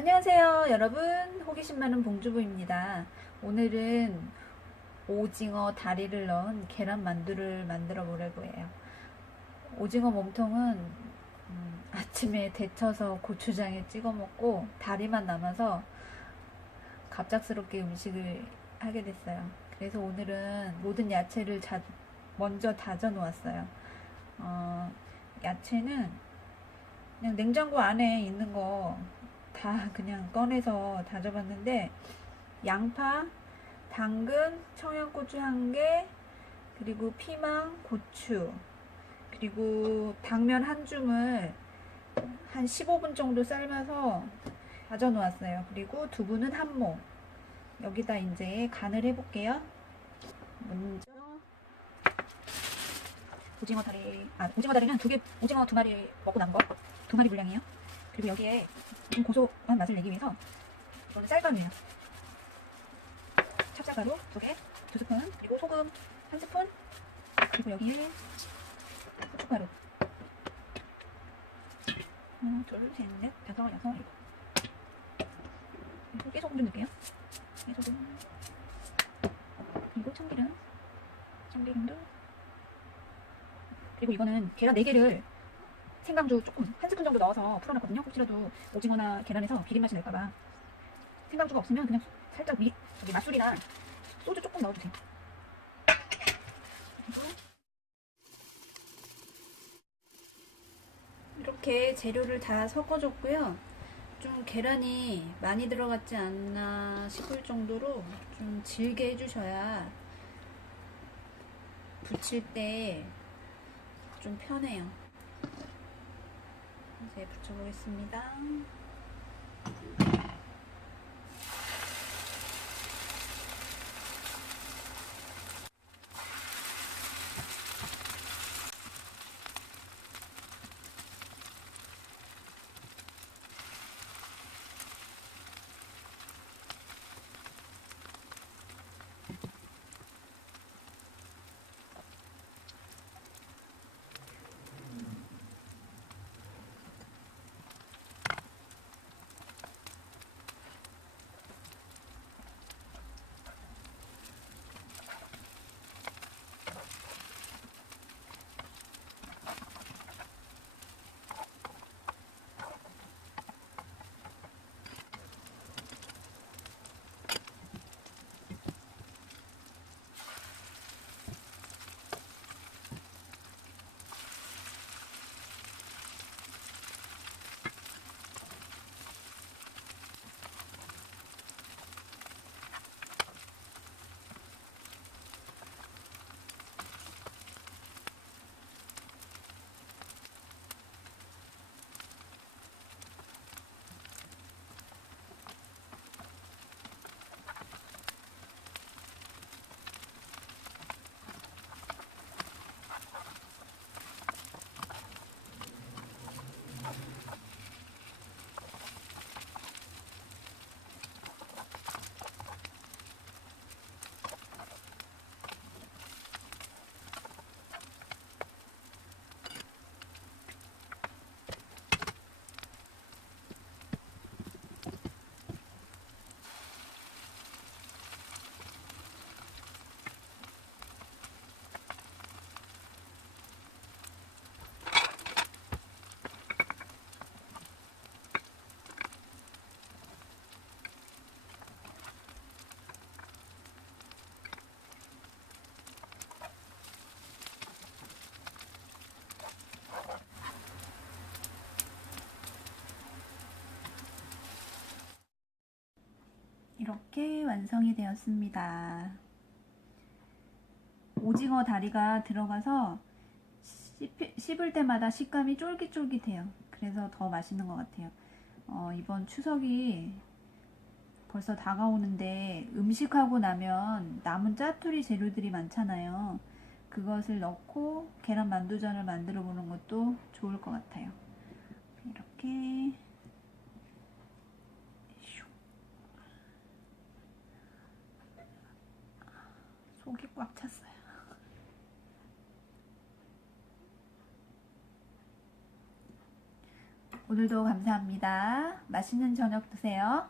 안녕하세요 여러분. 호기심 많은 봉주부입니다. 오늘은 오징어 다리를 넣은 계란 만두를 만들어 보려고 해요. 오징어 몸통은 음, 아침에 데쳐서 고추장에 찍어 먹고 다리만 남아서 갑작스럽게 음식을 하게 됐어요. 그래서 오늘은 모든 야채를 자- 먼저 다져 놓았어요. 어, 야채는 그냥 냉장고 안에 있는 거 다 그냥 꺼내서 다져봤는데 양파, 당근, 청양고추 한 개, 그리고 피망, 고추, 그리고 당면 한 줌을 한 15분 정도 삶아서 다져 놓았어요. 그리고 두부는 한 모. 여기다 이제 간을 해볼게요. 먼저 오징어 다리, 아 오징어 다리는 두 개, 오징어 두 마리 먹고 난 거, 두 마리 분량이에요. 그리고 여기에 좀 고소한 맛을 내기 위해서 이거는 쌀가루예요. 찹쌀가루 두 개, 두 스푼, 그리고 소금 한 스푼, 그리고 여기에 후춧가루. 하나, 둘, 셋, 넷, 다섯, 여섯, 일곱. 그리고 깨소금 좀 넣을게요. 깨소금. 그리고 참기름. 참기름도. 그리고 이거는 계란 4개를 생강주 조금 한 스푼 정도 넣어서 풀어놨거든요. 혹시라도 오징어나 계란에서 비린 맛이 날까봐 생강주가 없으면 그냥 살짝 미, 저기 맛술이나 소주 조금 넣어주세요. 이렇게 재료를 다 섞어줬고요. 좀 계란이 많이 들어갔지 않나 싶을 정도로 좀 질게 해주셔야 부칠 때좀 편해요. 이제 붙여보겠습니다. 이렇게 완성이 되었습니다. 오징어 다리가 들어가서 씹- 씹을 때마다 식감이 쫄깃쫄깃해요. 그래서 더 맛있는 것 같아요. 어, 이번 추석이 벌써 다가오는데 음식하고 나면 남은 짜투리 재료들이 많잖아요. 그것을 넣고 계란 만두전을 만들어 보는 것도 좋을 것 같아요. 이렇게 꽉 찼어요. 오늘도 감사합니다. 맛있는 저녁 드세요.